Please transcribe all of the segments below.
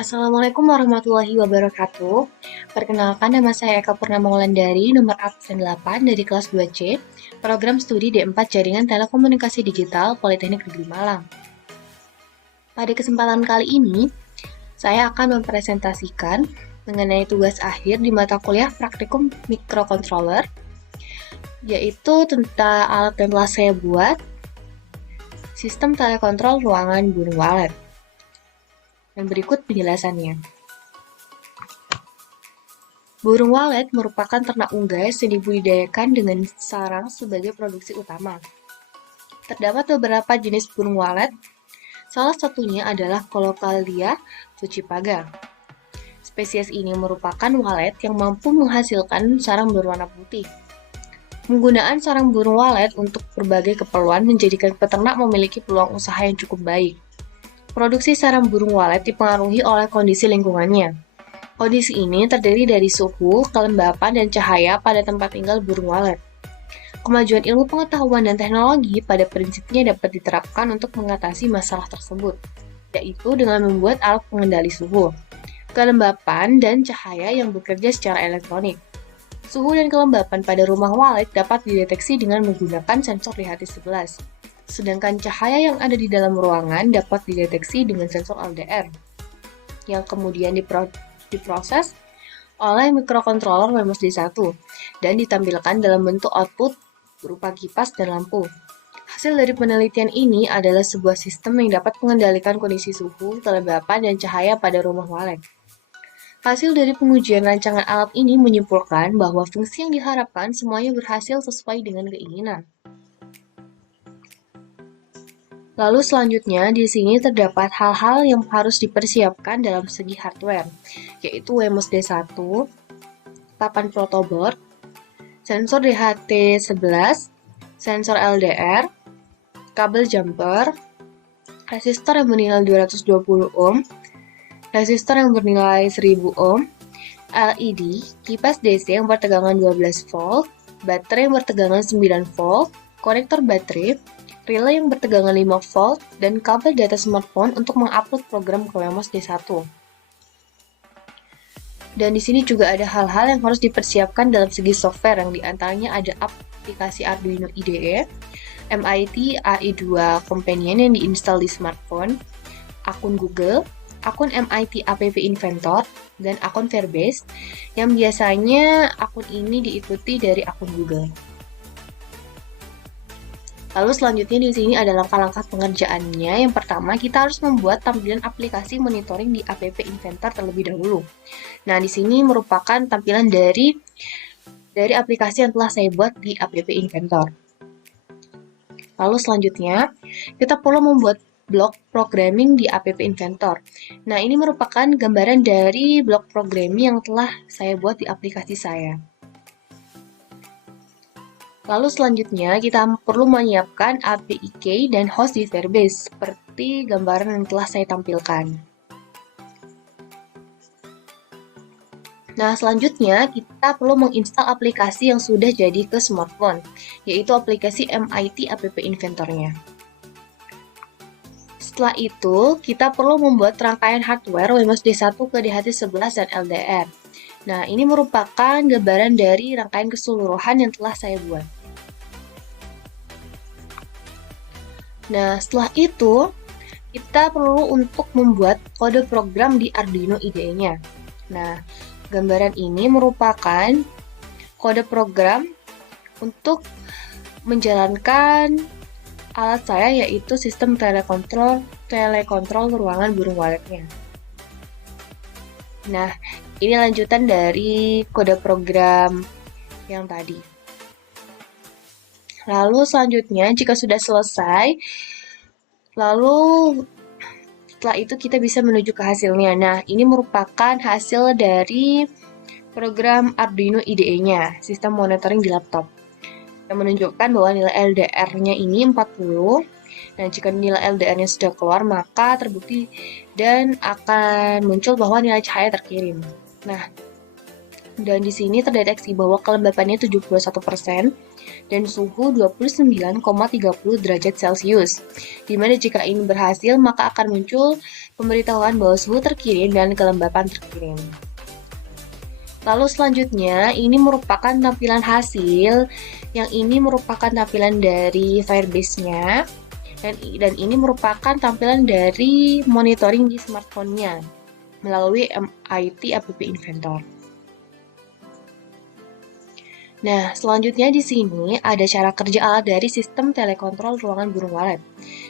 Assalamualaikum warahmatullahi wabarakatuh. Perkenalkan, nama saya Eka Purnamaulandari, nomor absen 8 dari kelas 2C, program studi D4 Jaringan Telekomunikasi Digital Politeknik Negeri Malang. Pada kesempatan kali ini, saya akan mempresentasikan mengenai tugas akhir di mata kuliah praktikum microcontroller, yaitu tentang alat yang telah saya buat, sistem telekontrol ruangan burung walet. Dan berikut penjelasannya. Burung walet merupakan ternak unggas yang dibudidayakan dengan sarang sebagai produksi utama. Terdapat beberapa jenis burung walet, salah satunya adalah Colocalia fucipaga. Spesies ini merupakan walet yang mampu menghasilkan sarang berwarna putih. Penggunaan sarang burung walet untuk berbagai keperluan menjadikan peternak memiliki peluang usaha yang cukup baik. Produksi sarang burung walet dipengaruhi oleh kondisi lingkungannya. Kondisi ini terdiri dari suhu, kelembapan, dan cahaya pada tempat tinggal burung walet. Kemajuan ilmu pengetahuan dan teknologi pada prinsipnya dapat diterapkan untuk mengatasi masalah tersebut, yaitu dengan membuat alat pengendali suhu, kelembapan, dan cahaya yang bekerja secara elektronik. Suhu dan kelembapan pada rumah walet dapat dideteksi dengan menggunakan sensor di HT11. Sedangkan cahaya yang ada di dalam ruangan dapat dideteksi dengan sensor LDR, yang kemudian diproses oleh microcontroller Wemos D1 dan ditampilkan dalam bentuk output berupa kipas dan lampu. Hasil dari penelitian ini adalah sebuah sistem yang dapat mengendalikan kondisi suhu, kelembapan, dan cahaya pada rumah walet. Hasil dari pengujian rancangan alat ini menyimpulkan bahwa fungsi yang diharapkan semuanya berhasil sesuai dengan keinginan. Lalu selanjutnya, di sini terdapat hal-hal yang harus dipersiapkan dalam segi hardware, yaitu Wemos D1, papan protoboard, sensor DHT11, sensor LDR, kabel jumper, resistor yang bernilai 220 ohm, resistor yang bernilai 1000 ohm, LED, kipas DC yang bertegangan 12 volt, baterai yang bertegangan 9 volt, konektor baterai, relay yang bertegangan 5 volt, dan kabel data smartphone untuk mengupload program ke Wemos D1. Dan di sini juga ada hal-hal yang harus dipersiapkan dalam segi software, yang diantaranya ada aplikasi Arduino IDE, MIT AI2 Companion yang diinstal di smartphone, akun Google, akun MIT App Inventor, dan akun Firebase, yang biasanya akun ini diikuti dari akun Google. Lalu selanjutnya di sini ada langkah-langkah pengerjaannya. Yang pertama, kita harus membuat tampilan aplikasi monitoring di App Inventor terlebih dahulu. Nah, di sini merupakan tampilan dari aplikasi yang telah saya buat di App Inventor. Lalu selanjutnya, kita perlu membuat blok programming di App Inventor. Nah, ini merupakan gambaran dari blok programming yang telah saya buat di aplikasi saya. Lalu selanjutnya, kita perlu menyiapkan API key dan host di Firebase, seperti gambaran yang telah saya tampilkan. Nah, selanjutnya kita perlu menginstal aplikasi yang sudah jadi ke smartphone, yaitu aplikasi MIT App Inventor-nya. Setelah itu, kita perlu membuat rangkaian hardware Wemos D1 ke DHT11 dan LDR. Nah, ini merupakan gambaran dari rangkaian keseluruhan yang telah saya buat. Nah, setelah itu, kita perlu untuk membuat kode program di Arduino IDE-nya. Nah, gambaran ini merupakan kode program untuk menjalankan alat saya, yaitu sistem telekontrol ruangan burung waletnya. Nah, ini lanjutan dari kode program yang tadi. Lalu selanjutnya, jika sudah selesai, lalu setelah itu kita bisa menuju ke hasilnya. Nah, ini merupakan hasil dari program Arduino IDE-nya, sistem monitoring di laptop, yang menunjukkan bahwa nilai LDR-nya ini 40, dan jika nilai LDR-nya sudah keluar, maka terbukti dan akan muncul bahwa nilai cahaya terkirim. Nah, Dan di sini terdeteksi bahwa kelembapannya 71% dan suhu 29,30 derajat Celcius. Dimana jika ini berhasil, maka akan muncul pemberitahuan bahwa suhu terkirim dan kelembapan terkirim. Lalu selanjutnya, ini merupakan tampilan hasil. Yang ini merupakan tampilan dari Firebase-nya. Dan ini merupakan tampilan dari monitoring di smartphone-nya melalui MIT App Inventor. Nah, selanjutnya di sini ada cara kerja alat dari sistem telekontrol ruangan burung walet,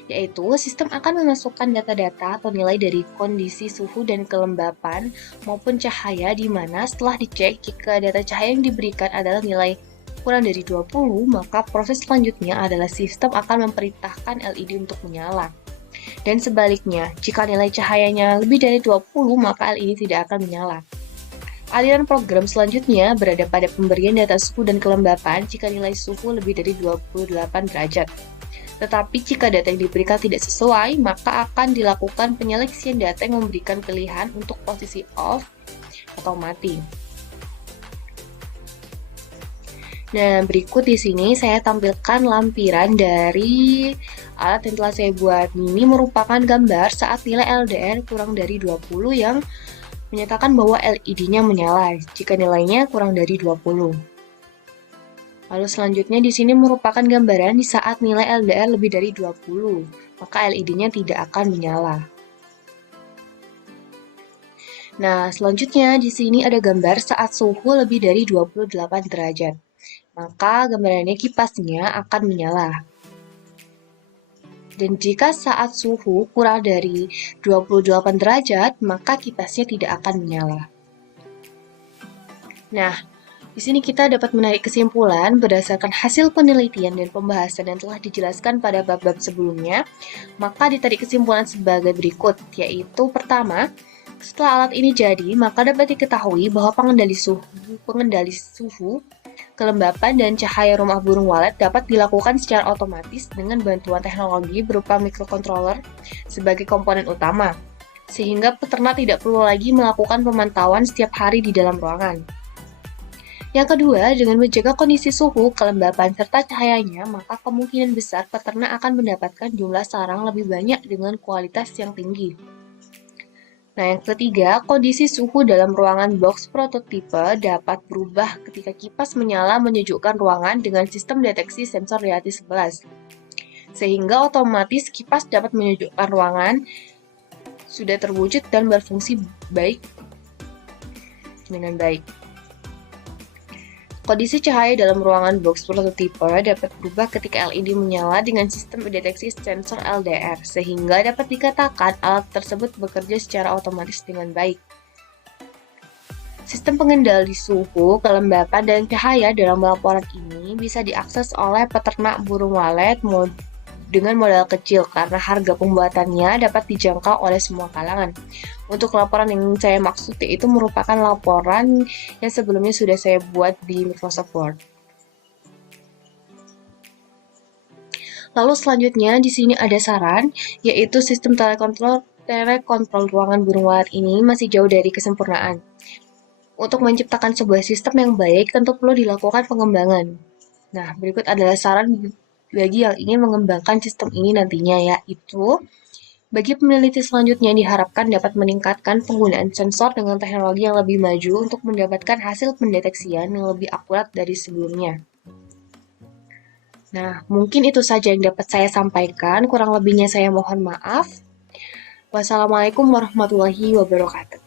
yaitu sistem akan memasukkan data-data atau nilai dari kondisi suhu dan kelembapan maupun cahaya di mana setelah dicek jika data cahaya yang diberikan adalah nilai kurang dari 20, maka proses selanjutnya adalah sistem akan memerintahkan LED untuk menyala. Dan sebaliknya, jika nilai cahayanya lebih dari 20, maka LED tidak akan menyala. Aliran program selanjutnya berada pada pemberian data suhu dan kelembapan jika nilai suhu lebih dari 28 derajat. Tetapi jika data yang diberikan tidak sesuai, maka akan dilakukan penyeleksian data yang memberikan pilihan untuk posisi off atau mati. Nah, berikut di sini saya tampilkan lampiran dari alat yang telah saya buat. Ini merupakan gambar saat nilai LDR kurang dari 20 yang menyatakan bahwa LED-nya menyala jika nilainya kurang dari 20. Lalu selanjutnya di sini merupakan gambaran di saat nilai LDR lebih dari 20, maka LED-nya tidak akan menyala. Nah, selanjutnya di sini ada gambar saat suhu lebih dari 28 derajat. Maka gambarannya kipasnya akan menyala. Dan jika saat suhu kurang dari 28 derajat, maka kipasnya tidak akan menyala. Nah, di sini kita dapat menarik kesimpulan berdasarkan hasil penelitian dan pembahasan yang telah dijelaskan pada bab-bab sebelumnya, maka ditarik kesimpulan sebagai berikut, yaitu pertama, setelah alat ini jadi, maka dapat diketahui bahwa pengendali suhu, kelembapan dan cahaya rumah burung walet dapat dilakukan secara otomatis dengan bantuan teknologi berupa microcontroller sebagai komponen utama, sehingga peternak tidak perlu lagi melakukan pemantauan setiap hari di dalam ruangan. Yang kedua, dengan menjaga kondisi suhu, kelembapan, serta cahayanya, maka kemungkinan besar peternak akan mendapatkan jumlah sarang lebih banyak dengan kualitas yang tinggi. Nah, yang ketiga, kondisi suhu dalam ruangan box prototipe dapat berubah ketika kipas menyala menyejukkan ruangan dengan sistem deteksi sensor di atas 11. Sehingga otomatis kipas dapat menyejukkan ruangan sudah terwujud dan berfungsi dengan baik. Kondisi cahaya dalam ruangan box prototipe dapat berubah ketika LED menyala dengan sistem deteksi sensor LDR, sehingga dapat dikatakan alat tersebut bekerja secara otomatis dengan baik. Sistem pengendali suhu, kelembapan, dan cahaya dalam laporan ini bisa diakses oleh peternak burung walet dengan modal kecil karena harga pembuatannya dapat dijangkau oleh semua kalangan. Untuk laporan yang saya maksud itu merupakan laporan yang sebelumnya sudah saya buat di Microsoft Word. Lalu selanjutnya di sini ada saran, yaitu sistem telekontrol ruangan burung walet ini masih jauh dari kesempurnaan. Untuk menciptakan sebuah sistem yang baik tentu perlu dilakukan pengembangan. Nah, berikut adalah saran bagi yang ingin mengembangkan sistem ini nantinya, yaitu bagi peneliti selanjutnya diharapkan dapat meningkatkan penggunaan sensor dengan teknologi yang lebih maju untuk mendapatkan hasil pendeteksian yang lebih akurat dari sebelumnya. Nah, mungkin itu saja yang dapat saya sampaikan, kurang lebihnya saya mohon maaf. Wassalamualaikum warahmatullahi wabarakatuh.